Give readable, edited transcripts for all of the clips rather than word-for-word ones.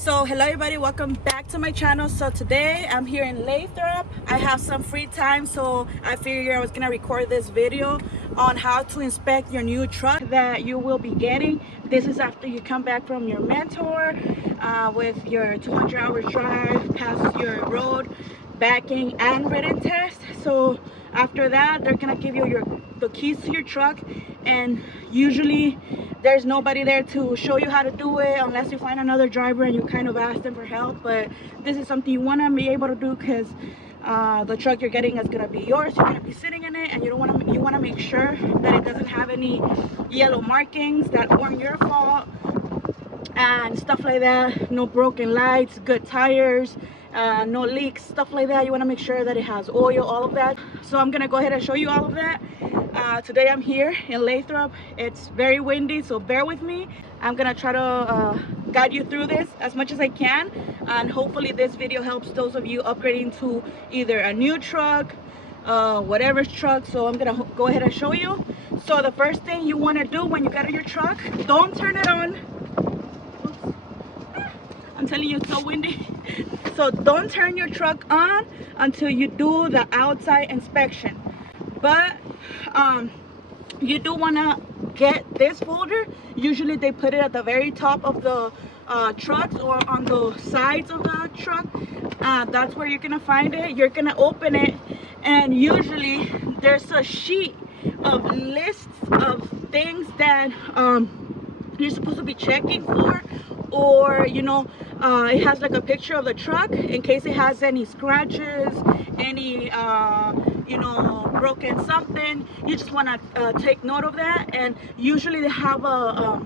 So hello everybody, welcome back to my channel. So today I'm here in Lathrop. I have some free time, so I figured I was gonna record this video on how to inspect your new truck that you will be getting. This is after you come back from your mentor with your 200 hours drive, pass your road backing and written test. So after that, they're gonna give you the keys to your truck, and usually there's nobody there to show you how to do it unless you find another driver and you kind of ask them for help. But this is something you want to be able to do because the truck you're getting is going to be yours. You're going to be sitting in it, and you want to make sure that it doesn't have any yellow markings that weren't your fault and stuff like that. No broken lights, good tires, no leaks, stuff like that. You want to make sure that it has oil, all of that. So I'm gonna go ahead and show you all of that. Today I'm here in Lathrop. It's very windy, so bear with me. I'm gonna try to guide you through this as much as I can, and hopefully this video helps those of you upgrading to either a new truck, whatever truck. So I'm gonna go ahead and show you. So the first thing you want to do when you get in your truck, don't turn it on. I'm telling you, it's so windy. So don't turn your truck on until you do the outside inspection. But you do want to get this folder. Usually they put it at the very top of the trucks or on the sides of the truck. That's where you're gonna find it. You're gonna open it, and usually there's a sheet of lists of things that you're supposed to be checking for, or it has like a picture of the truck in case it has any scratches, any broken something. You just want to take note of that, and usually they have a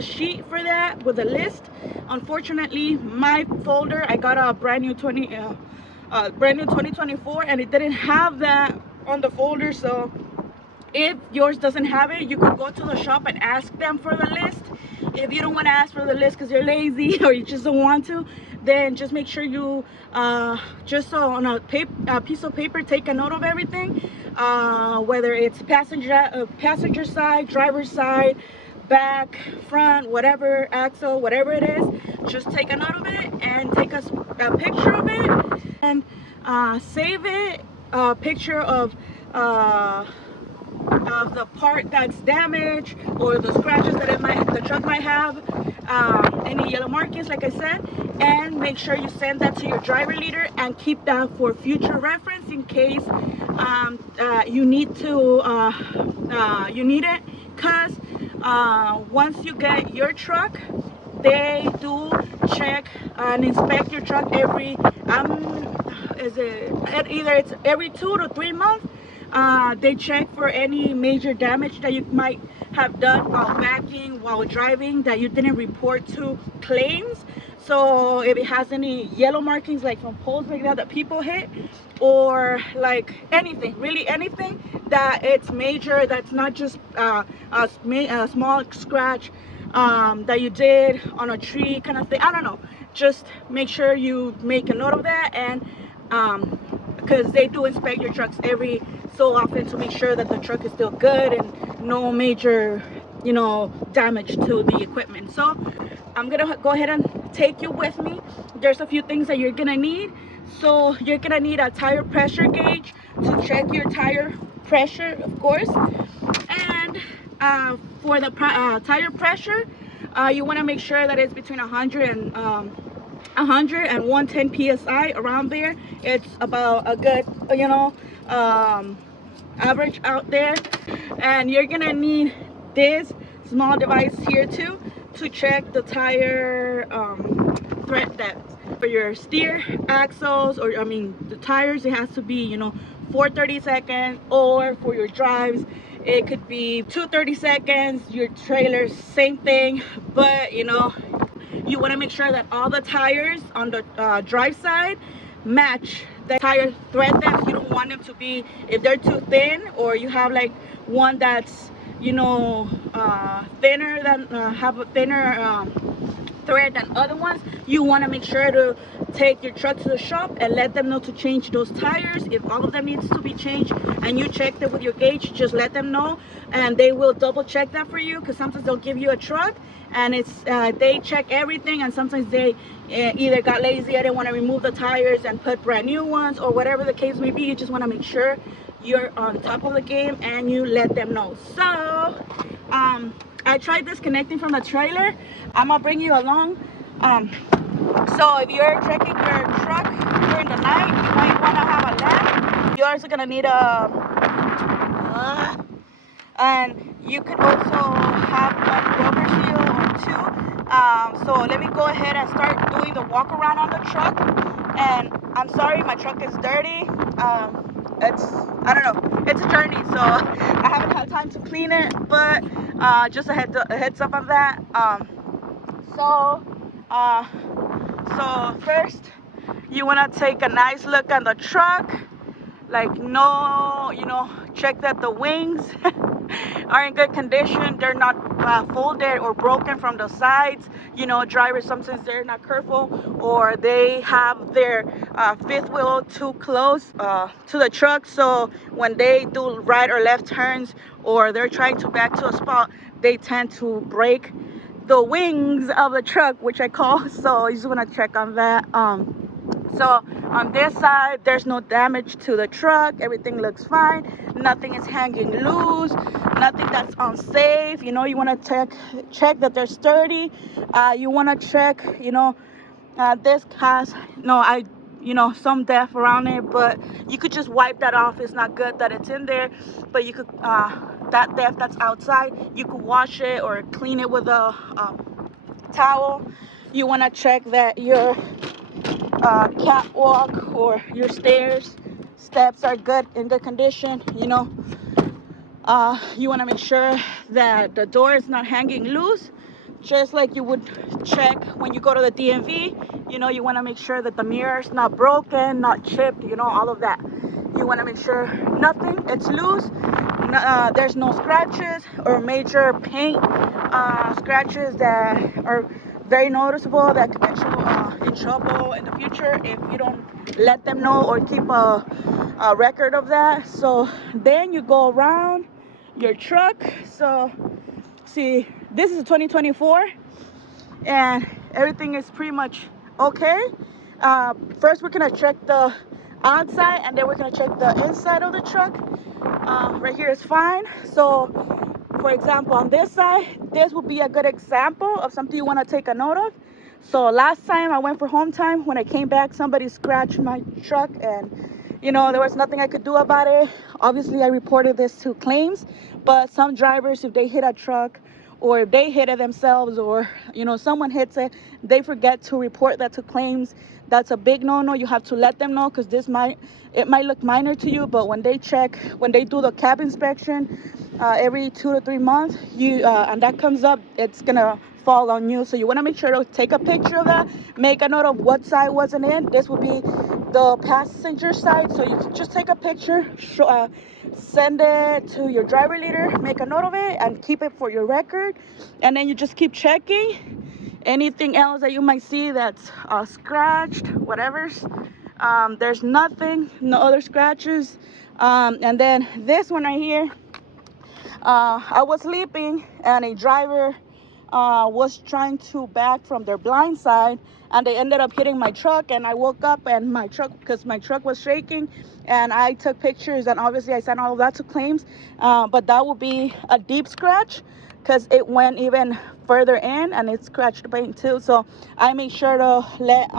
sheet for that with a list. Unfortunately, my folder, I got a brand new 2024, and it didn't have that on the folder. So if yours doesn't have it, you could go to the shop and ask them for the list. If you don't want to ask for the list because you're lazy or you just don't want to, then just make sure you just on a piece of paper take a note of everything, whether it's passenger side, driver's side, back, front, whatever, axle, whatever it is. Just take a note of it and take a picture of it, and save it, a picture of the part that's damaged or the scratches that the truck might have, any yellow markings, like I said, and make sure you send that to your driver leader and keep that for future reference in case you need it. Because once you get your truck, they do check and inspect your truck every it's every 2 to 3 months. They check for any major damage that you might have done while backing, while driving, that you didn't report to claims. So if it has any yellow markings, like from poles like that people hit, or like anything, really anything that it's major, that's not just a small scratch that you did on a tree kind of thing, I don't know, just make sure you make a note of that. And because they do inspect your trucks every so often to make sure that the truck is still good and no major damage to the equipment. So I'm gonna go ahead and take you with me. There's a few things that you're gonna need. So you're gonna need a tire pressure gauge to check your tire pressure, of course. And for the tire pressure, you want to make sure that it's between 100 and 110 psi, around there. It's about a good average out there. And you're gonna need this small device here too to check the tire thread depth for your steer axles, or the tires. It has to be 430 seconds, or for your drives it could be 230 seconds. Your trailers, same thing. But you want to make sure that all the tires on the drive side match the tire thread depth. You don't want them to be, if they're too thin, or you have like one that's thinner than have a thinner thread than other ones, you want to make sure to take your truck to the shop and let them know to change those tires. If all of them needs to be changed and you checked it with your gauge, just let them know and they will double check that for you, because sometimes they'll give you a truck and it's they check everything, and sometimes they either got lazy, I didn't want to remove the tires and put brand new ones, or whatever the case may be. You just want to make sure you're on top of the game and you let them know. So I tried disconnecting from the trailer. I'm gonna bring you along. So if you're checking your truck during the night, you might want to have a lamp. You're also gonna need a and you could also have one rubber seal or two. So let me go ahead and start doing the walk around on the truck. And I'm sorry, my truck is dirty. I don't know, it's a journey, so I haven't had time to clean it, but just a heads up on that. So first you want to take a nice look at the truck, like check that the wings are in good condition. They're not folded or broken from the sides. Drivers sometimes they're not careful, or they have their fifth wheel too close to the truck, so when they do right or left turns, or they're trying to back to a spot, they tend to break the wings of the truck, which I call. So you just want to check on that. So on this side, there's no damage to the truck. Everything looks fine. Nothing is hanging loose. Nothing that's unsafe. You want to check that they're sturdy. You want to check, this has some depth around it, but you could just wipe that off. It's not good that it's in there, but you could that depth that's outside, you could wash it or clean it with a towel. You want to check that your catwalk or your steps are in good condition. You want to make sure that the door is not hanging loose, just like you would check when you go to the DMV. You want to make sure that the mirror's not broken, not chipped, all of that. You want to make sure it's loose. There's no scratches or major paint scratches that are very noticeable, that could get you in trouble in the future if you don't let them know or keep a record of that. So then you go around your truck. So see, this is 2024 and everything is pretty much okay. First we're gonna check the outside, and then we're gonna check the inside of the truck. Right here is fine. So for example, on this side, this would be a good example of something you want to take a note of. So last time I went for home time, when I came back, somebody scratched my truck, and there was nothing I could do about it. Obviously I reported this to claims, but some drivers, if they hit a truck or if they hit it themselves, or someone hits it, they forget to report that to claims. That's a big no-no. You have to let them know, because it might look minor to you, but when they do the cab inspection every 2 to 3 months, and that comes up, it's gonna fall on you. So you want to make sure to take a picture of that, make a note of what side wasn't in. This would be the passenger side, so you just take a picture, send it to your driver leader, make a note of it, and keep it for your record. And then you just keep checking anything else that you might see that's scratched, whatever's. There's nothing, no other scratches. And then this one right here, I was sleeping and a driver was trying to back from their blind side, and they ended up hitting my truck. And I woke up, and because my truck was shaking, and I took pictures, and obviously I sent all of that to claims. But that would be a deep scratch, because it went even further in and it scratched the paint too. So I made sure to let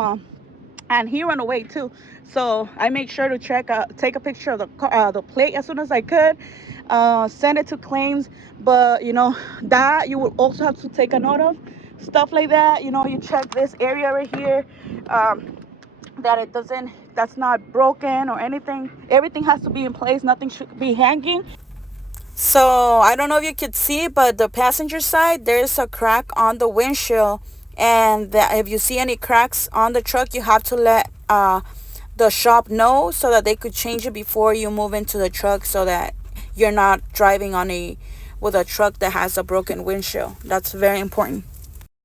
and he ran away too, so I made sure to take a picture of the plate as soon as I could, send it to claims. But that you would also have to take a note of stuff like that. You check this area right here, that that's not broken or anything. Everything has to be in place. Nothing should be hanging. So I don't know if you could see, but the passenger side, there's a crack on the windshield. And if you see any cracks on the truck, you have to let the shop know, so that they could change it before you move into the truck, so that you're not driving with a truck that has a broken windshield. That's very important.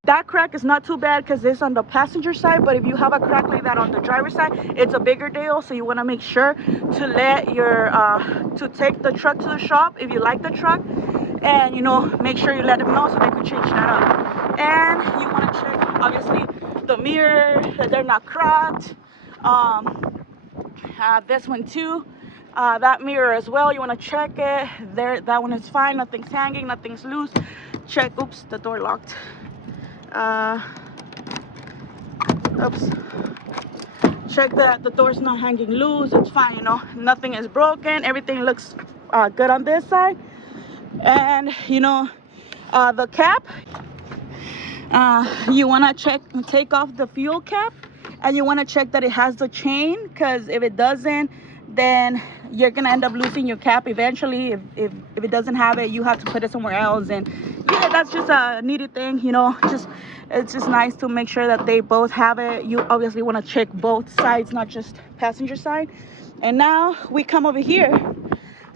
That crack is not too bad because it's on the passenger side, but if you have a crack like that on the driver's side, it's a bigger deal. So you want to make sure to let your to take the truck to the shop if you like the truck, and you know, make sure you let them know so they could change that up. And you want to check obviously the mirror, that they're not cracked. This one too, that mirror as well, you want to check it there. That one is fine, nothing's hanging, nothing's loose. Check, oops, the door locked. Oops, check that the door's not hanging loose. It's fine, you know, nothing is broken, everything looks good on this side. And you know, the cap, you want to take off the fuel cap, and you want to check that it has the chain, because if it doesn't, then you're gonna end up losing your cap eventually. If it doesn't have it, you have to put it somewhere else. And yeah, that's just a needy thing, you know. It's just nice to make sure that they both have it. You obviously want to check both sides, not just passenger side. And now we come over here,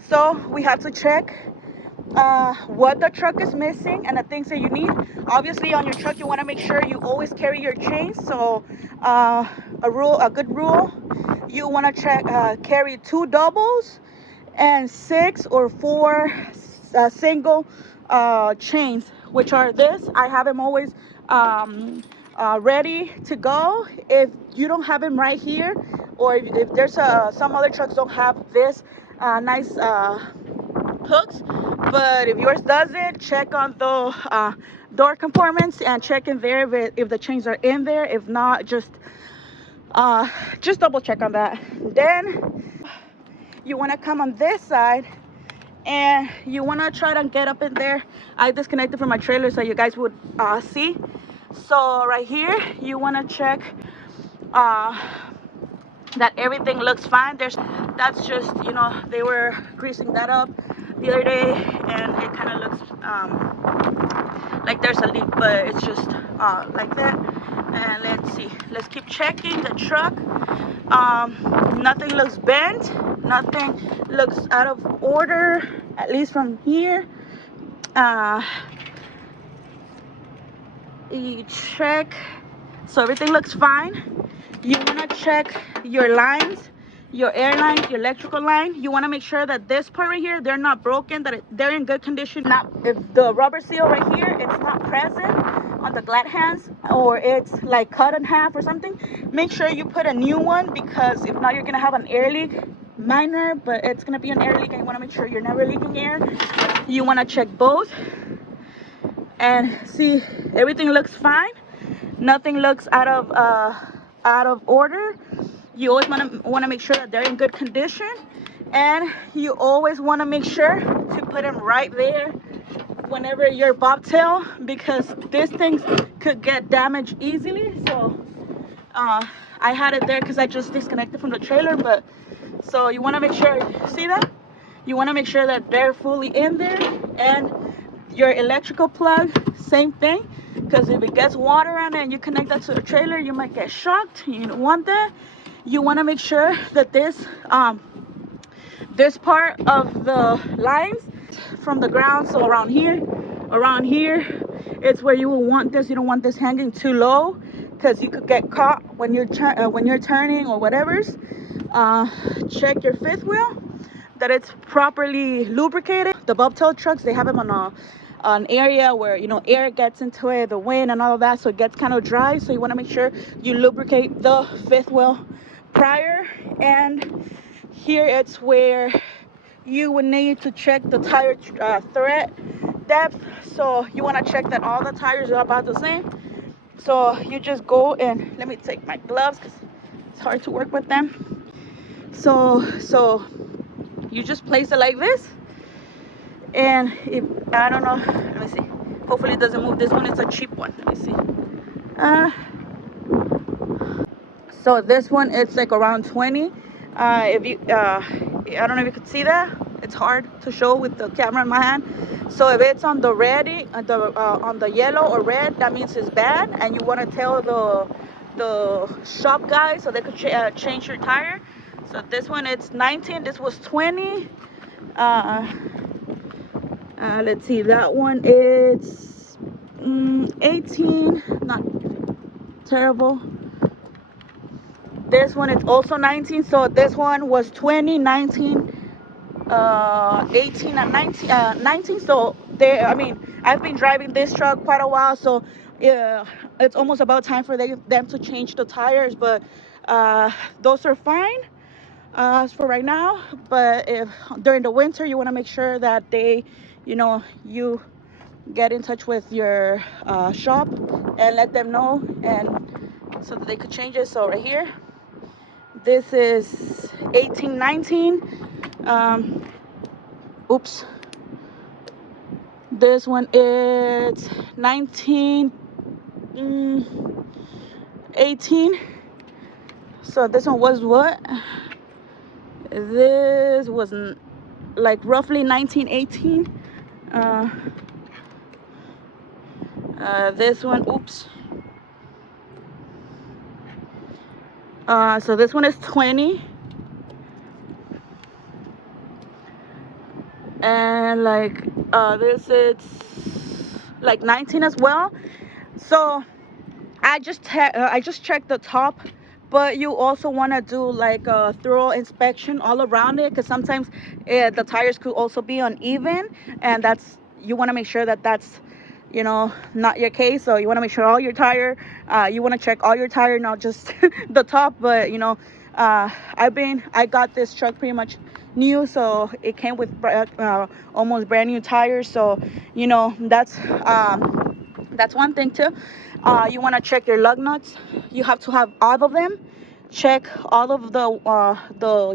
so we have to check what the truck is missing and the things that you need. Obviously on your truck you want to make sure you always carry your chains. So a good rule, you want to check carry 2 doubles and 6 or 4 single chains, which are this. I have them always ready to go. If you don't have them right here, or if there's some other trucks don't have this nice hooks, but if yours doesn't, check on the door compartments and check in there if the chains are in there. If not, just double check on that. Then you want to come on this side and you want to try to get up in there. I disconnected from my trailer so you guys would see. So right here you want to check that everything looks fine. That's just, you know, they were greasing that up the other day and it kind of looks like there's a leak, but it's just like that. And let's see, let's keep checking the truck. Nothing looks bent, nothing looks out of order, at least from here. You check, so everything looks fine. You want to check your lines, your airline, your electrical line. You want to make sure that this part right here, they're not broken, that they're in good condition. Not if the rubber seal right here, it's not present on the glad hands, or it's like cut in half or something, make sure you put a new one, because if not, you're gonna have an air leak, minor, but it's gonna be an air leak, and you want to make sure you're never leaking air. You want to check both and see everything looks fine, nothing looks out of order. You always want to make sure that they're in good condition, and you always want to make sure to put them right there whenever you're bobtail, because these things could get damaged easily. So I had it there because I just disconnected from the trailer. But so you want to make sure, see that, you want to make sure that they're fully in there. And your electrical plug, same thing, because if it gets water on it and you connect that to the trailer, you might get shocked. You don't want that. You want to make sure that this part of the lines from the ground, so around here, it's where you will want this. You don't want this hanging too low, because you could get caught when you're turning or whatever's. Check your fifth wheel, that it's properly lubricated. The bobtail trucks, they have them on an area where, you know, air gets into it, the wind and all of that, so it gets kind of dry. So you want to make sure you lubricate the fifth wheel prior. And here it's where you would need to check the tire thread depth. So you want to check that all the tires are about the same. So you just go, and let me take my gloves because it's hard to work with them. So you just place it like this, and if I don't know, let me see, hopefully it doesn't move. This one is a cheap one. Let me see. So this one, it's like around 20. If you I don't know if you could see that, it's hard to show with the camera in my hand. So if it's on the red, on the yellow or red, that means it's bad, and you want to tell the shop guy so they could change your tire. So this one, it's 19, this was 20. Let's see, that one, it's 18, not terrible. This one is also 19, so this one was 20, 19, 18 and 19, 19. So they, I mean, I've been driving this truck quite a while, so it's almost about time for them to change the tires. But those are fine for right now. But if during the winter you want to make sure that they, you get in touch with your shop and let them know, and so that they could change it. So right here, this is 18, 19. Oops. This one is 19, 18. So this one was what? This was like roughly 19, 18. This one, oops. So this one is 20. And like this is like 19 as well. So I just checked the top, but you also want to do like a thorough inspection all around it, because sometimes the tires could also be uneven, and you want to make sure that that's not your case. So you want to make sure all your tire, you want to check all your tire, not just the top. But I got this truck pretty much new, so it came with almost brand new tires. So that's one thing too. You want to check your lug nuts. You have to have all of them. Check all of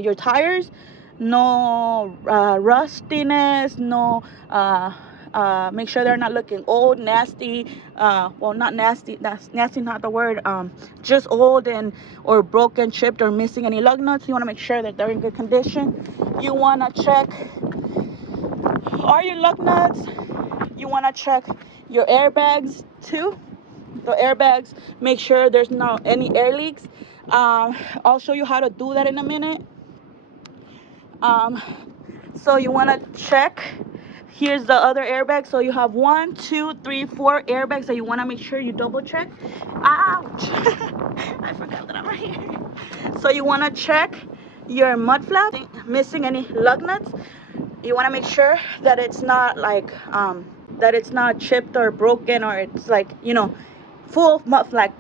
your tires. No rustiness, no make sure they're not looking old, nasty, well, not nasty, that's nasty, not the word, just old or broken, chipped, or missing any lug nuts. You want to make sure that they're in good condition. You want to check all your lug nuts. You want to check your airbags too. The airbags, make sure there's not any air leaks. I'll show you how to do that in a minute. So you want to check. Here's the other airbag. So you have 1, 2, 3, 4 airbags that you want to make sure you double check. Ouch! I forgot that I'm right here. So you want to check your mud flap, missing any lug nuts. You want to make sure that it's not like that it's not chipped or broken, or it's like full mud flap,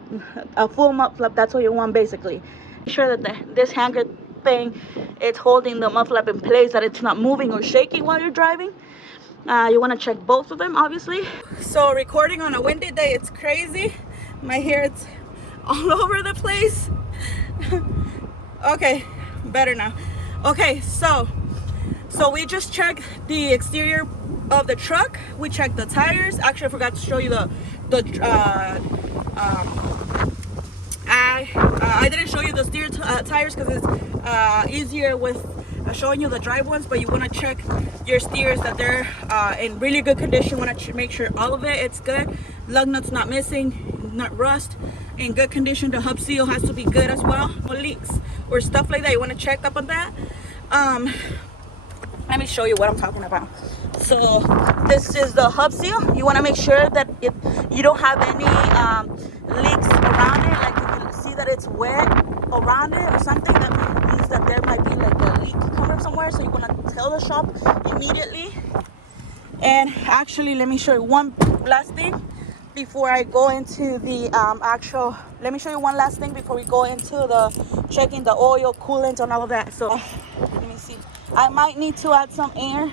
a full mud flap. That's what you want basically. Make sure that this hanger thing, it's holding the mud flap in place, that it's not moving or shaking while you're driving. You want to check both of them, obviously. So recording on a windy day, it's crazy. My hair, it's all over the place. Okay, better now. Okay, so we just checked the exterior of the truck. We checked the tires. Actually, I forgot to show you I didn't show you the steer tires because it's easier with showing you the drive ones. But you want to check your steers, that they're in really good condition. Want to make sure all of it's good. Lug nuts not missing, not rust, in good condition. The hub seal has to be good as well. No leaks or stuff like that. You want to check up on that. Let me show you what I'm talking about. So this is the hub seal. You want to make sure that you don't have any leaks around it. Like if you see that it's wet around it or something, that means that there might be like a leak coming from somewhere. So you want to tell the shop immediately. And actually, let me show you one last thing before I go into the let me show you one last thing before we go into the checking the oil, coolant, and all of that. So let me see. I might need to add some air,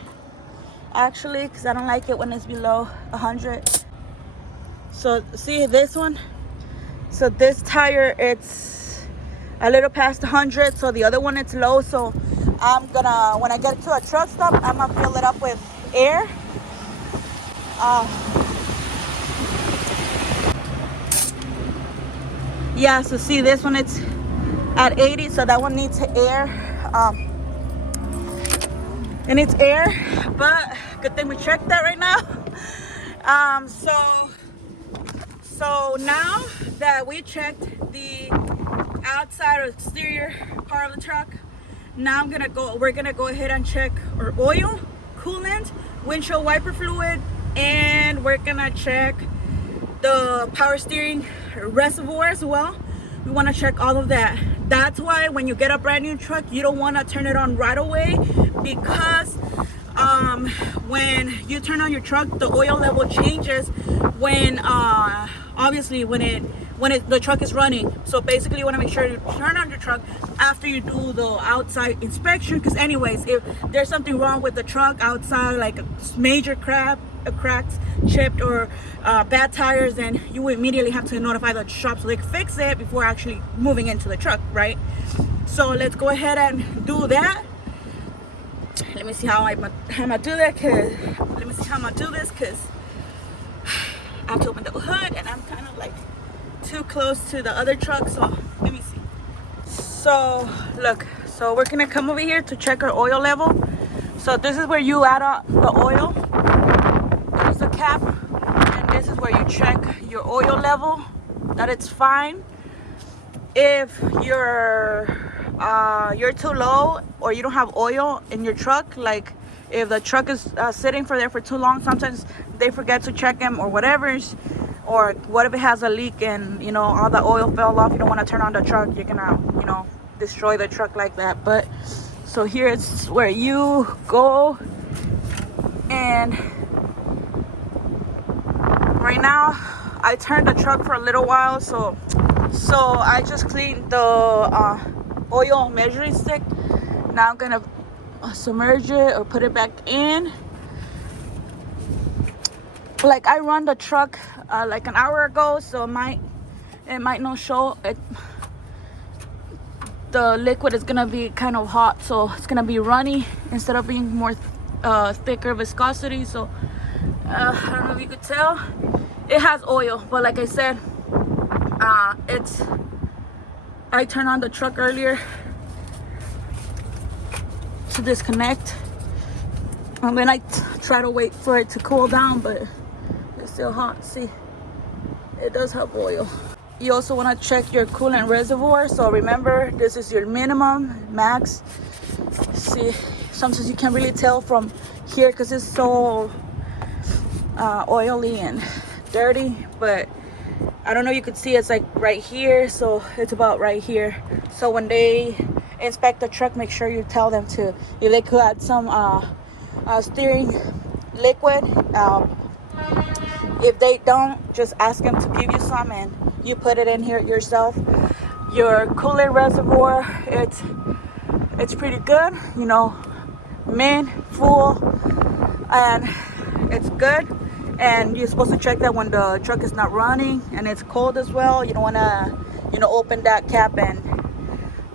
actually, because I don't like it when it's below 100. So see this one? So this tire, it's a little past 100. So the other one, it's low. So I'm gonna, when I get to a truck stop, I'm gonna fill it up with air. Yeah, so see this one, it's at 80. So that one needs air. And it's air, but good thing we checked that right now. So now that we checked the outside or exterior part of the truck, now we're gonna go ahead and check our oil, coolant, windshield wiper fluid, and we're gonna check the power steering reservoir as well. We want to check all of that. That's why when you get a brand new truck, you don't want to turn it on right away, because when you turn on your truck, the oil level changes when obviously when the truck is running. So basically you want to make sure you turn on your truck after you do the outside inspection, because anyways, if there's something wrong with the truck outside, like a major cracks, chipped, or bad tires, then you will immediately have to notify the shop so they can fix it before actually moving into the truck, right? So let's go ahead and do that. Let me see how I'm gonna do that, because let me see how I'm gonna do this, because I have to open the hood and I'm kind of like too close to the other truck. So let me see. So look, so we're gonna come over here to check our oil level. So this is where you add the oil. There's the cap, and this is where you check your oil level, that it's fine. If you're too low, or you don't have oil in your truck, like if the truck is sitting there for too long, sometimes they forget to check them or whatever, or what if it has a leak and you know all the oil fell off, you don't want to turn on the truck, you're gonna, you know, destroy the truck like that. But so here's where you go, and right now I turned the truck for a little while, so I just cleaned the oil measuring stick. Now I'm gonna submerge it or put it back in. Like I run the truck like an hour ago, so it might not show it. The liquid is gonna be kind of hot, so it's gonna be runny instead of being more thicker viscosity. So I don't know if you could tell, it has oil, but like I said, I turned on the truck earlier to disconnect, and then I try to wait for it to cool down, but it's still hot. See, it does have oil. You also want to check your coolant reservoir. So remember, this is your minimum, max. See, sometimes you can't really tell from here because it's so oily and dirty, but I don't know, you could see it's like right here, so it's about right here. So when they inspect the truck, make sure you tell them to, if they could add some steering liquid. If they don't, just ask them to give you some and you put it in here yourself. Your coolant reservoir, it's pretty good, you know, mid, full, and it's good. And you're supposed to check that when the truck is not running and it's cold as well. You don't want to, you know, open that cap and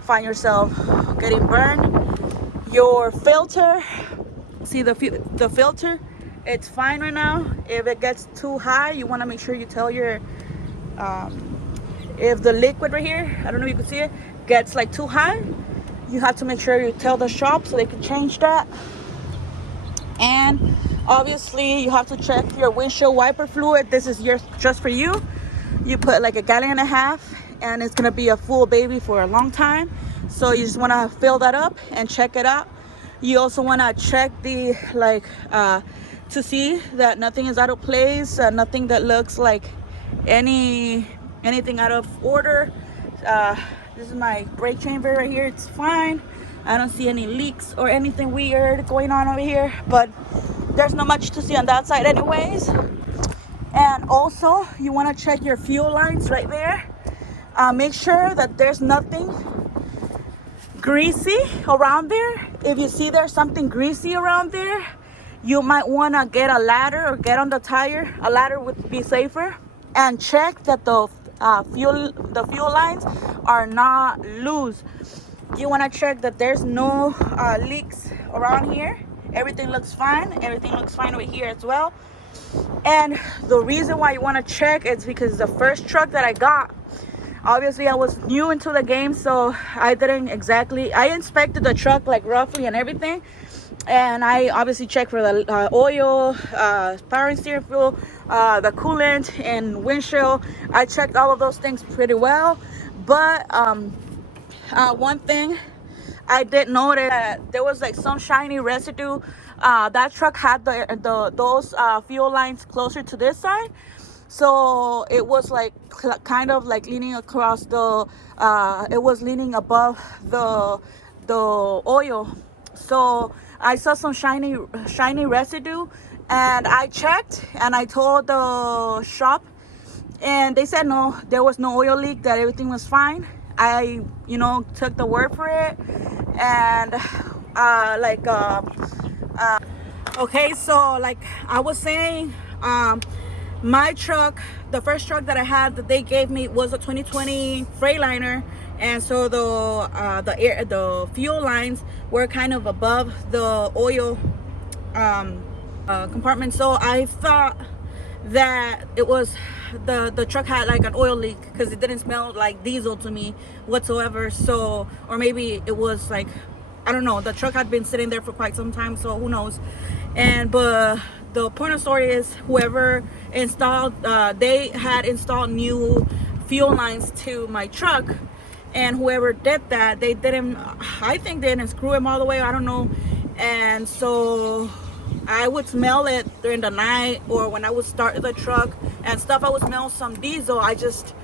find yourself getting burned. Your filter, see the filter, it's fine right now. If it gets too high, you want to make sure you tell your if the liquid right here, I don't know if you can see it, gets like too high, you have to make sure you tell the shop so they can change that. And obviously you have to check your windshield wiper fluid. This is just for you. You put like 1.5 gallons, and it's gonna be a full baby for a long time. So you just wanna fill that up and check it out. You also wanna check the to see that nothing is out of place, nothing that looks like anything out of order. This is my brake chamber right here. It's fine. I don't see any leaks or anything weird going on over here, but there's not much to see on that side anyways. And also you want to check your fuel lines right there. Make sure that there's nothing greasy around there. If you see there's something greasy around there, you might want to get a ladder or get on the tire. A ladder would be safer. And check that the fuel lines are not loose. You want to check that there's no leaks around here. Everything looks fine. Everything looks fine over here as well. And the reason why you want to check is because the first truck that I got, obviously I was new into the game, so I inspected the truck like roughly and everything, and I obviously checked for the oil, power and steering fluid, the coolant, and windshield. I checked all of those things pretty well, but one thing I did notice that there was like some shiny residue. That truck had those fuel lines closer to this side, So it was like kind of like leaning across the it was leaning above the oil. So I saw some shiny residue, and I checked and I told the shop, and they said no, there was no oil leak, that everything was fine. I took the word for it. And okay, so like I was saying, my truck, the first truck that I had that they gave me was a 2020 Freightliner, and so the fuel lines were kind of above the oil compartment. So I thought that it was the truck had like an oil leak, because it didn't smell like diesel to me whatsoever. So, or maybe it was like, I don't know, the truck had been sitting there for quite some time, so who knows. But the point of story is, whoever installed, they had installed new fuel lines to my truck, and whoever did that, they didn't, I think they didn't screw them all the way, I don't know. And so I would smell it during the night, or when I would start the truck and stuff, I would smell some diesel. I just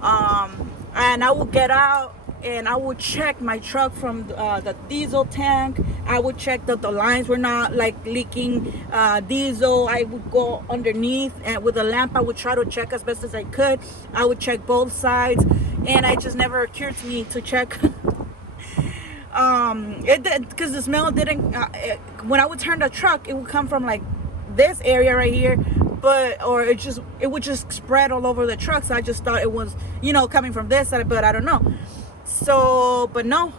and I would get out and I would check my truck from the diesel tank. I would check that the lines were not like leaking diesel. I would go underneath, and with a lamp I would try to check as best as I could. I would check both sides, and it just never occurred to me to check because the smell didn't when I would turn the truck, it would come from like this area right here, or it would just spread all over the truck. So I just thought it was coming from this side, but I don't know. So, but no,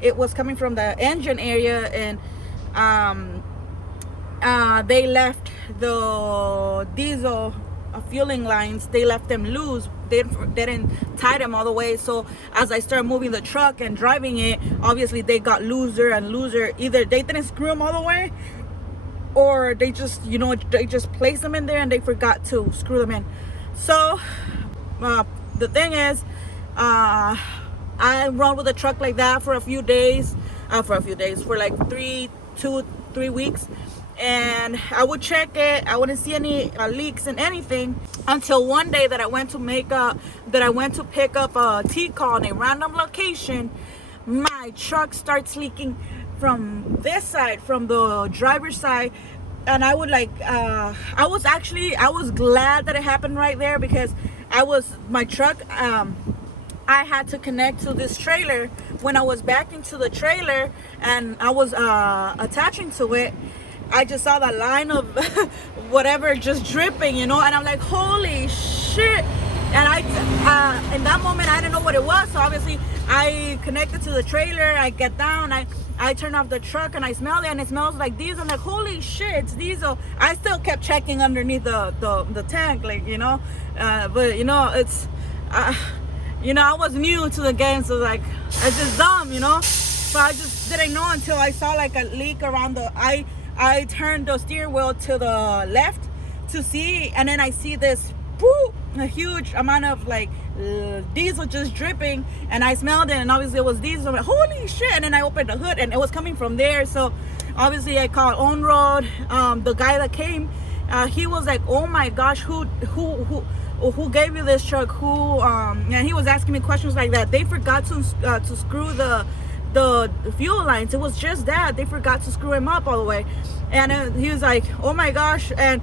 it was coming from the engine area. And they left the diesel fueling lines, they left them loose. They didn't tie them all the way. So as I started moving the truck and driving it, obviously they got looser and looser. Either they didn't screw them all the way, or they just they just placed them in there and they forgot to screw them in. So the thing is, I run with a truck like that for a few days, for like 2-3 weeks. And I would check it. I wouldn't see any leaks and anything, until one day that I went to pick up a T-call in a random location. My truck starts leaking from this side, from the driver's side. And I would I was glad that it happened right there, because my truck, I had to connect to this trailer. When I was backing to the trailer and I was attaching to it, I just saw that line of whatever just dripping, and I'm like, holy shit. And in that moment, I didn't know what it was. So obviously I connected to the trailer. I get down, I turn off the truck, and I smell it, and it smells like diesel. I'm like, holy shit, it's diesel. I still kept checking underneath the tank, but it's I was new to the game, so like, it's just dumb, so I just didn't know until I saw like a leak around I turned the steering wheel to the left to see, and then I see this a huge amount of like diesel just dripping, and I smelled it, and obviously it was diesel. I'm like, holy shit. And then I opened the hood, and it was coming from there. So obviously I called On Road. The guy that came, he was like, oh my gosh, who gave you this truck? And he was asking me questions like that. They forgot to screw the fuel lines. It was just that they forgot to screw him up all the way. And he was like, oh my gosh. And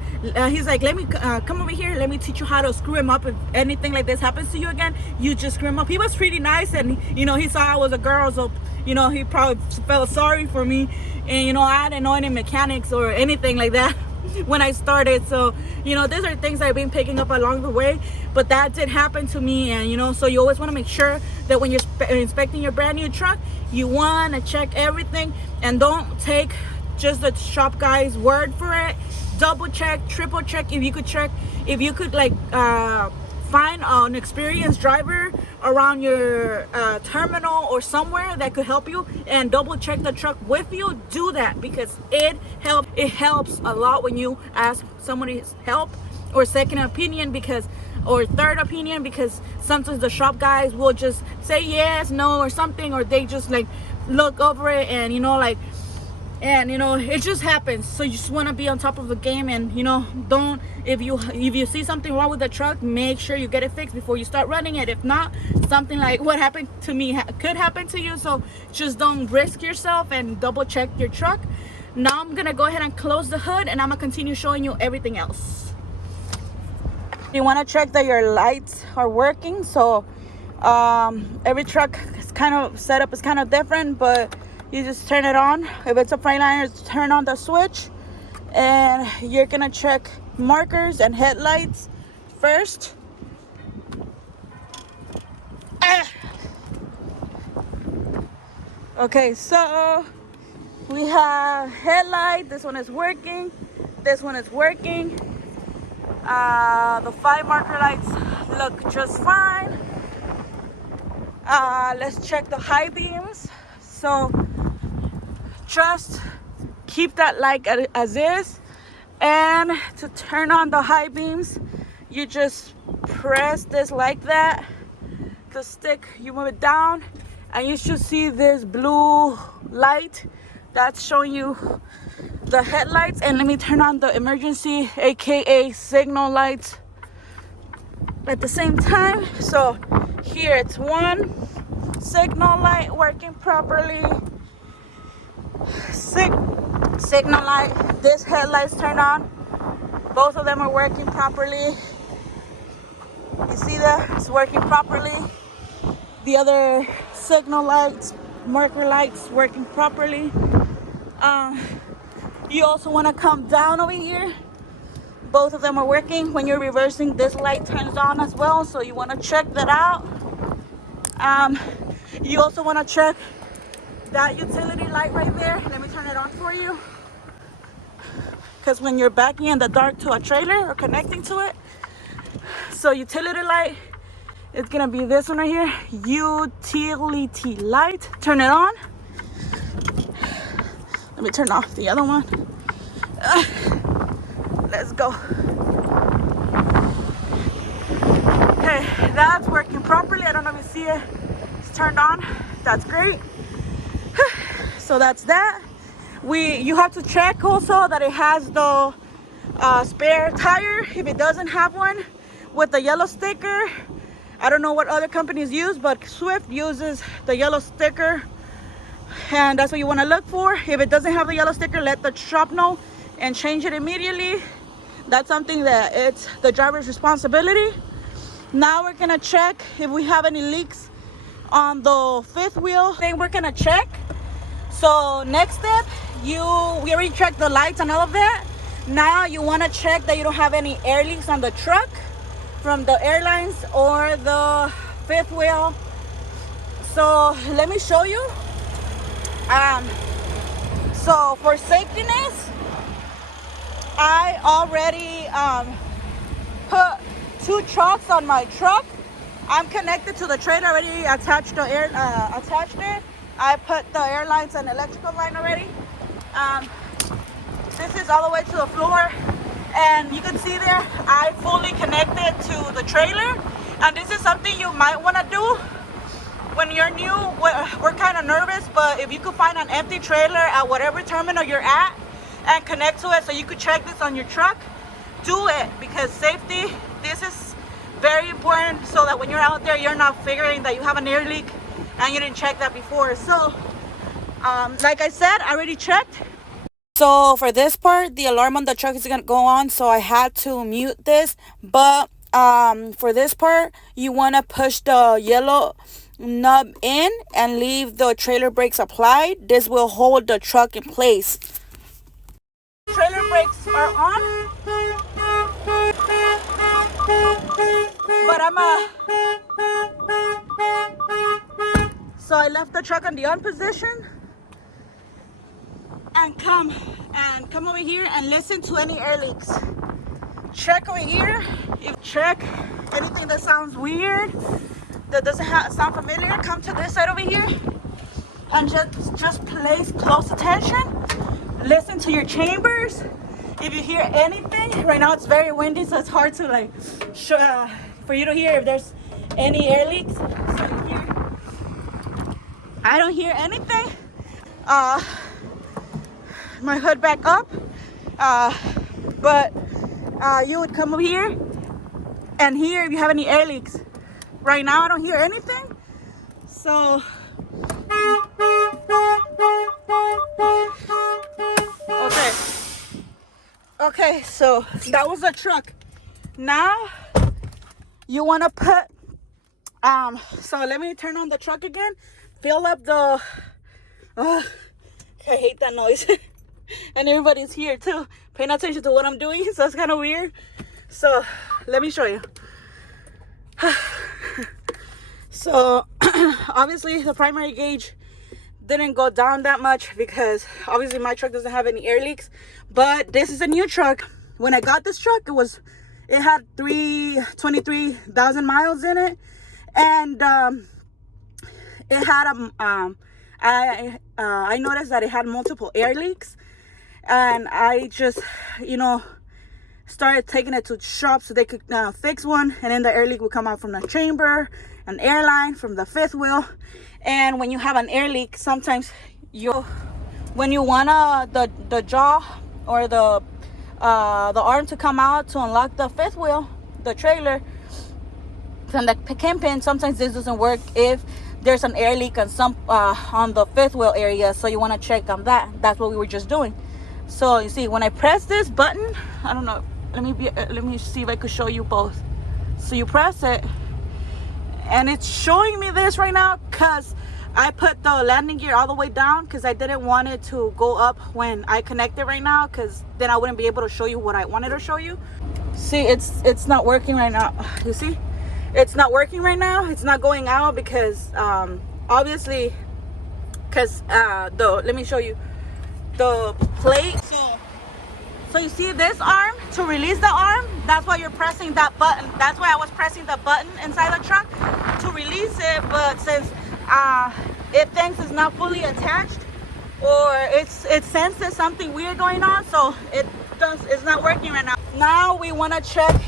he's like, let me come over here, let me teach you how to screw him up. If anything like this happens to you again, you just screw him up. He was pretty nice, and he saw I was a girl, so he probably felt sorry for me. And I didn't know any mechanics or anything like that when I started. So these are things that I've been picking up along the way, but that did happen to me. And so you always want to make sure that when you're inspecting your brand new truck, you want to check everything, and don't take just the shop guy's word for it. Double check, triple check. If you could like find an experienced driver around your terminal or somewhere that could help you and double check the truck with you, do that, because it helps a lot when you ask somebody's help or second opinion, or third opinion, because sometimes the shop guys will just say yes, no, or something, or they just like look over it and and you know, it just happens. So you just want to be on top of the game, and you know, don't, if you see something wrong with the truck, make sure you get it fixed before you start running it. If not, something like what happened to me could happen to you. So just don't risk yourself and double check your truck. Now I'm gonna go ahead and close the hood, and I'm gonna continue showing you everything else. You want to check that your lights are working. So every truck is kind of setup is kind of different, but you just turn it on. If it's a Freightliner, turn on the switch, and you're gonna check markers and headlights first. Okay, so we have headlight. This one is working. This one is working. The 5 marker lights look just fine. Let's check the high beams. So just keep that light as is, and to turn on the high beams, you just press this like that. The stick, you move it down, and you should see this blue light that's showing you the headlights. And let me turn on the emergency, aka signal lights, at the same time. So here it's one signal light working properly, signal light, this headlights turn on, both of them are working properly. You see that it's working properly. The other signal lights, marker lights, working properly. You also want to come down over here. Both of them are working. When you're reversing, this light turns on as well, so you want to check that out. You also want to check that utility light right there. Let me turn it on for you, because when you're backing in the dark to a trailer or connecting to it, so utility light, it's gonna be this one right here, utility light. Turn it on. Let me turn off the other one. Let's go. Okay, that's working properly. I don't know if you see it, it's turned on. That's great. So that's that. You have to check also that it has the spare tire. If it doesn't have one with the yellow sticker, I don't know what other companies use, but Swift uses the yellow sticker, and that's what you want to look for. If it doesn't have the yellow sticker, let the shop know and change it immediately. That's something that it's the driver's responsibility. Now we're gonna check if we have any leaks on the fifth wheel. Thing we're gonna check. So next step, we already checked the lights and all of that. Now you want to check that you don't have any air leaks on the truck from the Airlines or the fifth wheel. So let me show you. So for safetyness, I already put 2 trucks on my truck. I'm connected to the trailer already, attached it. I put the Airlines and electrical line already. This is all the way to the floor, and you can see there I fully connected to the trailer. And this is something you might want to do when you're new. We're kind of nervous, but if you could find an empty trailer at whatever terminal you're at and connect to it so you could check this on your truck, do it, because safety, this is very important, so that when you're out there, you're not figuring that you have an air leak and you didn't check that before. So like I said, I already checked. So for this part, the alarm on the truck is gonna go on, so I had to mute this. But for this part, you want to push the yellow nub in and leave the trailer brakes applied. This will hold the truck in place. Trailer brakes are on, but so I left the truck on the on position, and come over here and listen to any air leaks. Check over here. If check anything that sounds weird, that doesn't sound familiar, come to this side over here and just place close attention. Listen to your chambers. If you hear anything, right now it's very windy, so it's hard to for you to hear if there's any air leaks. So here, I don't hear anything. my hood back up. But you would come over here and hear if you have any air leaks. Right now I don't hear anything. So okay, so that was the truck. Now you want to put so let me turn on the truck again, fill up the I hate that noise. And everybody's here too paying attention to what I'm doing, so it's kind of weird. So let me show you. So obviously the primary gauge didn't go down that much because obviously my truck doesn't have any air leaks. But this is a new truck. When I got this truck, it had 23,000 miles in it, and it had I noticed that it had multiple air leaks, and I just started taking it to shops so they could fix one. And then the air leak would come out from the chamber, an airline, from the fifth wheel. And when you have an air leak, sometimes when you wanna the jaw or the arm to come out to unlock the fifth wheel, the trailer from the kingpin, sometimes this doesn't work if there's an air leak on the fifth wheel area. So you want to check on that. That's what we were just doing. So you see, when I press this button, I don't know, let me see if I could show you both. So you press it and it's showing me this right now because I put the landing gear all the way down because I didn't want it to go up when I connect it right now, because then I wouldn't be able to show you what I wanted to show you. See, it's not working right now. You see, it's not working right now. It's not going out because obviously, because let me show you the plate. So you see this arm, to release the arm, that's why you're pressing that button. That's why I was pressing the button inside the truck to release it. But since it thinks it's not fully attached, or it senses something weird going on, so it's not working right now. Now we want to check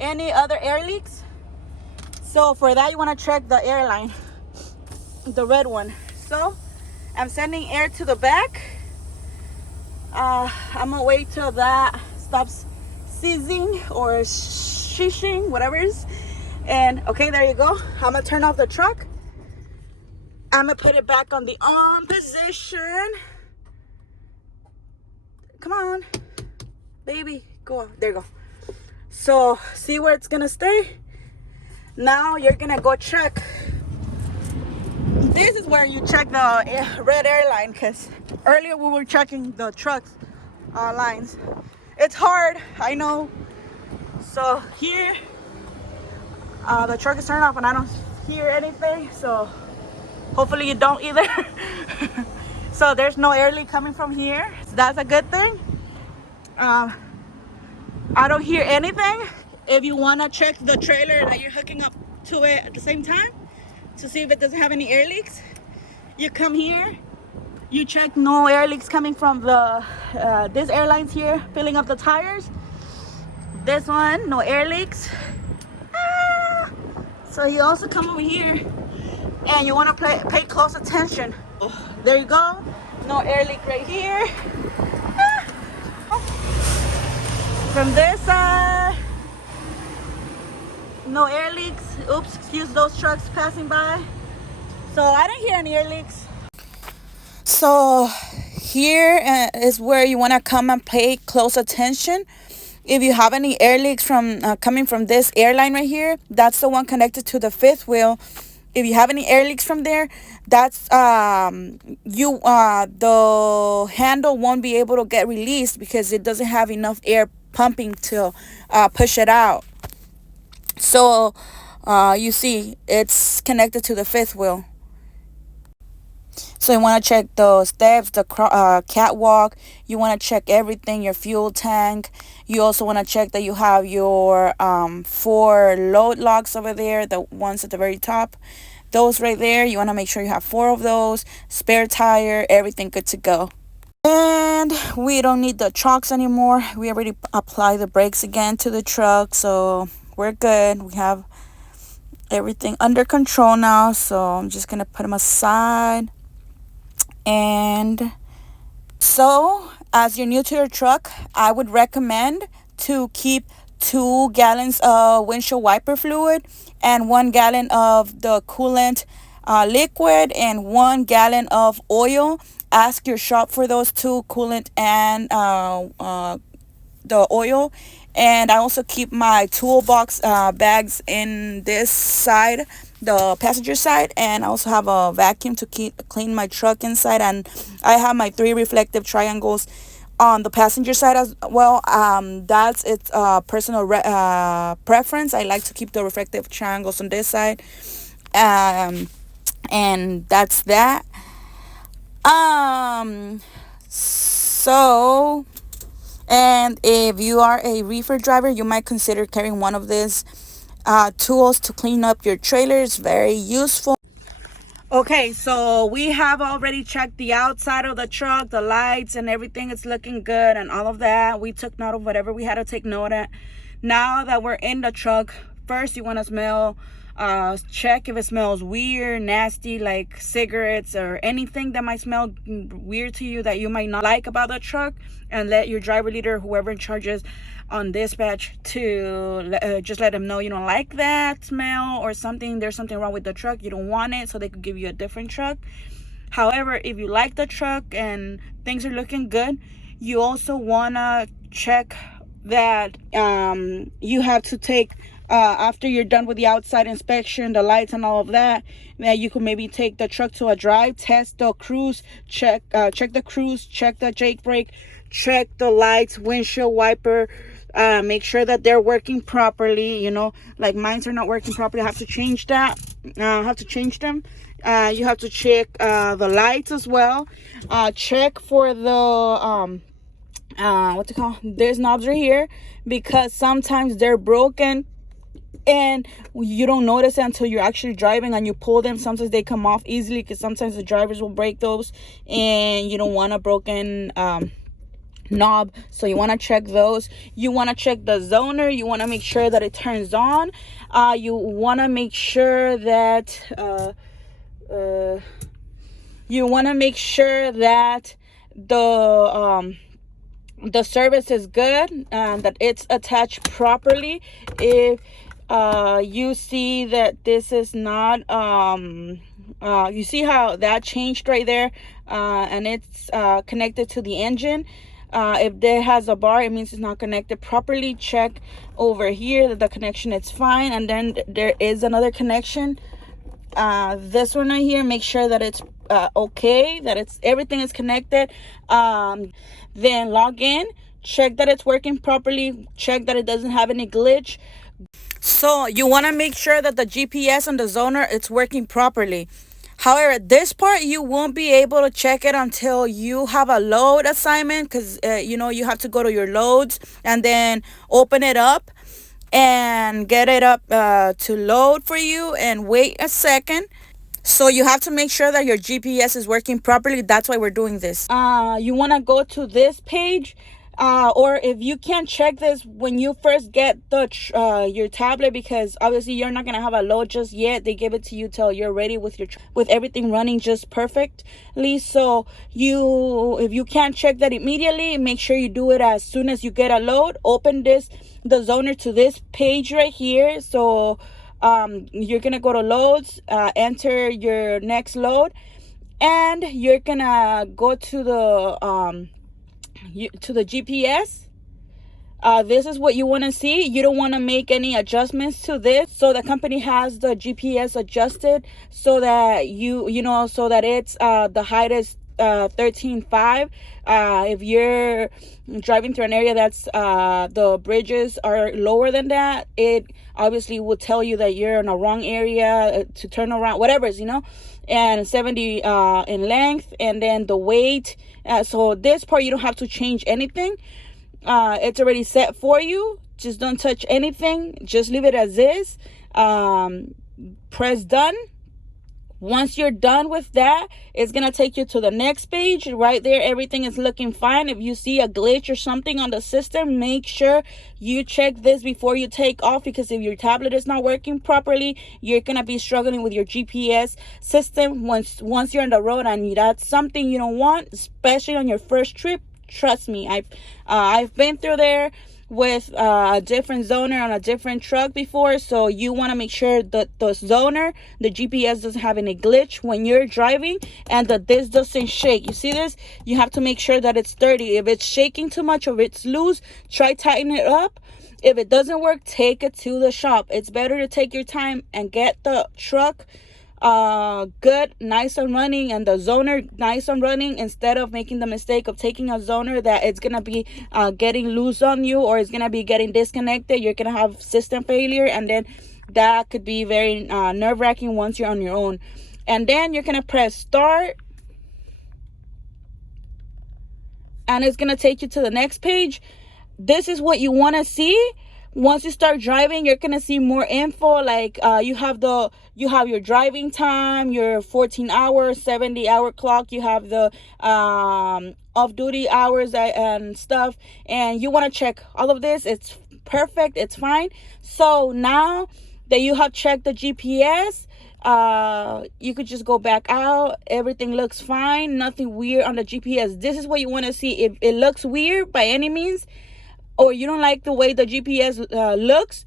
any other air leaks. So for that, you want to check the Airline, the red one. So I'm sending air to the back. I'm gonna wait till that stops seizing or shishing, whatever it is. And okay, there you go. I'm gonna turn off the truck. I'm gonna put it back on the on position. Come on, baby, go on. There you go. So see where it's gonna stay. Now you're gonna go check. This is where you check the red Airline, because earlier we were checking the truck's lines. It's hard, I know. So here, the truck is turned off and I don't hear anything. So hopefully you don't either. So there's no air leak coming from here. So that's a good thing. I don't hear anything. If you want to check the trailer that you're hooking up to it at the same time to see if it doesn't have any air leaks, you come here, you check no air leaks coming from the this Airline's here filling up the tires. This one, no air leaks. So you also come over here and you want to pay close attention. There you go, no air leak right here. From this side, no air leaks. Oops, excuse those trucks passing by. So I didn't hear any air leaks. So here is where you want to come and pay close attention. If you have any air leaks from coming from this Airline right here, that's the one connected to the fifth wheel. If you have any air leaks from there, that's the handle won't be able to get released because it doesn't have enough air pumping to push it out. So you see it's connected to the fifth wheel. So you want to check the steps, the catwalk. You want to check everything, your fuel tank. You also want to check that you have your 4 load locks over there, the ones at the very top. Those right there, you want to make sure you have 4 of those. Spare tire, everything good to go. And we don't need the chocks anymore. We already applied the brakes again to the truck, so we're good. We have everything under control now, so I'm just gonna put them aside. And So, as you're new to your truck, I would recommend to keep 2 gallons of windshield wiper fluid and 1 gallon of the coolant liquid and 1 gallon of oil. Ask your shop for those two, coolant and the oil. And I also keep my toolbox bags in this side, the passenger side, and I also have a vacuum to clean my truck inside. And I have my 3 reflective triangles on the passenger side as well. That's its personal preference. I like to keep the reflective triangles on this side. um and that's that. So, and if you are a reefer driver, you might consider carrying one of these tools to clean up your trailer. It's very useful. Okay, so we have already checked the outside of the truck, the lights and everything is looking good and all of that. We took note of whatever we had to take note of. Now that we're in the truck, first you want to smell, check if it smells weird, nasty, like cigarettes or anything that might smell weird to you that you might not like about the truck, and let your driver leader, whoever in charge is on dispatch, to just let them know you don't like that smell or something. There's something wrong with the truck, you don't want it, so they could give you a different truck. However, if you like the truck and things are looking good, you also want to check that you have to take, after you're done with the outside inspection, the lights and all of that, that you could maybe take the truck to a drive, test the cruise, check the cruise, check the Jake brake, check the lights, windshield wiper, make sure that they're working properly. You know, like mines are not working properly, I have to change that. Have to change them. You have to check the lights as well. Check for the what's it called, there's knobs right here, because sometimes they're broken and you don't notice it until you're actually driving and you pull them. Sometimes they come off easily because sometimes the drivers will break those, and you don't want a broken knob, so you want to check those. You want to check the zoner, you want to make sure that it turns on. You want to make sure that the service is good and that it's attached properly. If you see that this is not, you see how that changed right there, and it's connected to the engine. If there has a bar, it means it's not connected properly. Check over here that the connection is fine, and then there is another connection, this one right here. Make sure that it's okay, that everything is connected. Then log in, check that it's working properly, check that it doesn't have any glitch. So you want to make sure that the GPS and the zoner, it's working properly. However, this part you won't be able to check it until you have a load assignment, because you have to go to your loads and then open it up and get it up to load for you and wait a second. So you have to make sure that your GPS is working properly. That's why we're doing this. You want to go to this page, or if you can't check this when you first get your tablet, because obviously you're not gonna have a load just yet. They give it to you till you're ready with everything running just perfectly. So if you can't check that immediately, make sure you do it as soon as you get a load. Open the zoner to this page right here. So you're gonna go to loads, enter your next load, and you're gonna go to the GPS. This is what you want to see. You don't want to make any adjustments to this. So the company has the GPS adjusted so that so that it's the height is 13.5. If you're driving through an area that's the bridges are lower than that, it obviously will tell you that you're in a wrong area to turn around, whatever it is, and 70 in length, and then the weight. So this part you don't have to change anything. It's already set for you. Just don't touch anything, just leave it as is. Press done. Once you're done with that, it's going to take you to the next page. Right there, everything is looking fine. If you see a glitch or something on the system, make sure you check this before you take off, because if your tablet is not working properly, you're going to be struggling with your GPS system once you're on the road, and that's something you don't want, especially on your first trip. Trust me, I've been through there with a different zoner on a different truck before. So you want to make sure that the zoner, the GPS, doesn't have any glitch when you're driving, and that this doesn't shake. You see this? You have to make sure that it's sturdy. If it's shaking too much or if it's loose, try tighten it up. If it doesn't work, take it to the shop. It's better to take your time and get the truck good, nice and running, and the zoner nice and running, instead of making the mistake of taking a zoner that it's gonna be getting loose on you, or it's gonna be getting disconnected. You're gonna have system failure, and then that could be very nerve-wracking once you're on your own. And then you're gonna press start, and it's gonna take you to the next page. This is what you want to see. Once you start driving, you're gonna see more info, like you have your driving time, your 14-hour 70-hour clock, you have the off-duty hours and stuff, and you want to check all of this. It's perfect, it's fine. So now that you have checked the GPS, you could just go back out. Everything looks fine, nothing weird on the GPS. This is what you want to see. If it looks weird by any means, or you don't like the way the GPS looks,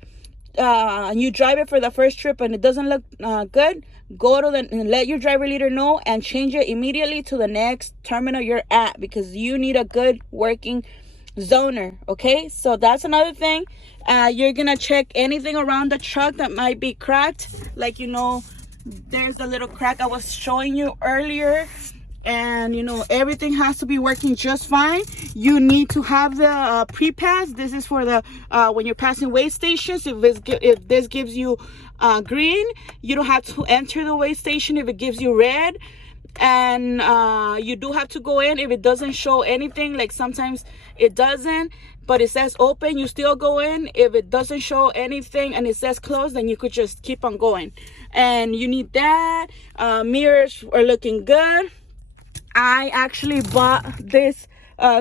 and you drive it for the first trip and it doesn't look good, go to and let your driver leader know, and change it immediately to the next terminal you're at, because you need a good working zoner. Okay, so that's another thing. You're gonna check anything around the truck that might be cracked, like there's a little crack I was showing you earlier, and everything has to be working just fine. You need to have the pre-pass. This is for the when you're passing weigh stations. If this gives you green, you don't have to enter the weigh station if it gives you red. And you do have to go in if it doesn't show anything. Like sometimes it doesn't, but it says open, you still go in. If it doesn't show anything and it says closed, then you could just keep on going. And you need that. Mirrors are looking good. I actually bought this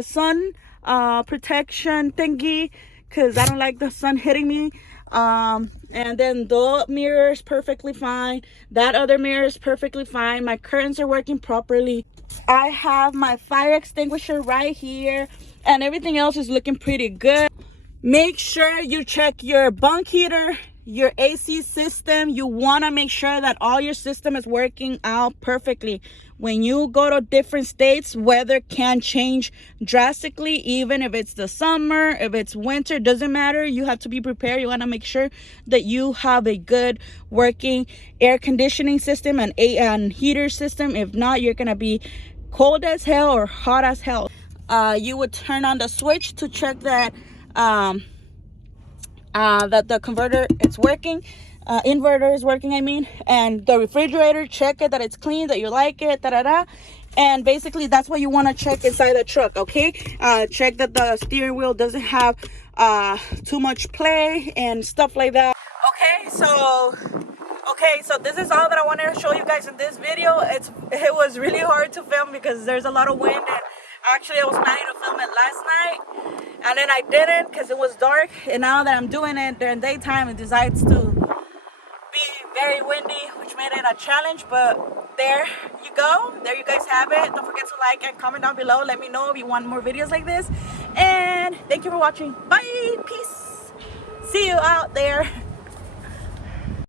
sun protection thingy because I don't like the sun hitting me. And then the mirror is perfectly fine. That other mirror is perfectly fine. My curtains are working properly. I have my fire extinguisher right here, and everything else is looking pretty good. Make sure you check your bunk heater, your AC system. You want to make sure that all your system is working out perfectly. When you go to different states, weather can change drastically. Even if it's the summer, if it's winter, doesn't matter. You have to be prepared. You want to make sure that you have a good working air conditioning system and heater system. If not, you're gonna be cold as hell or hot as hell. You would turn on the switch to check that that the converter is working, inverter is working, I mean, and the refrigerator, check it that it's clean, that you like it, and basically that's what you want to check inside the truck. Okay, check that the steering wheel doesn't have too much play and stuff like that. Okay, so this is all that I wanted to show you guys in this video. It was really hard to film because there's a lot of wind, and actually I was planning to film it last night, and then I didn't because it was dark. And now that I'm doing it during daytime, it decides to be very windy, which made it a challenge. But there you go. There you guys have it. Don't forget to like and comment down below. Let me know if you want more videos like this. And thank you for watching. Bye. Peace. See you out there.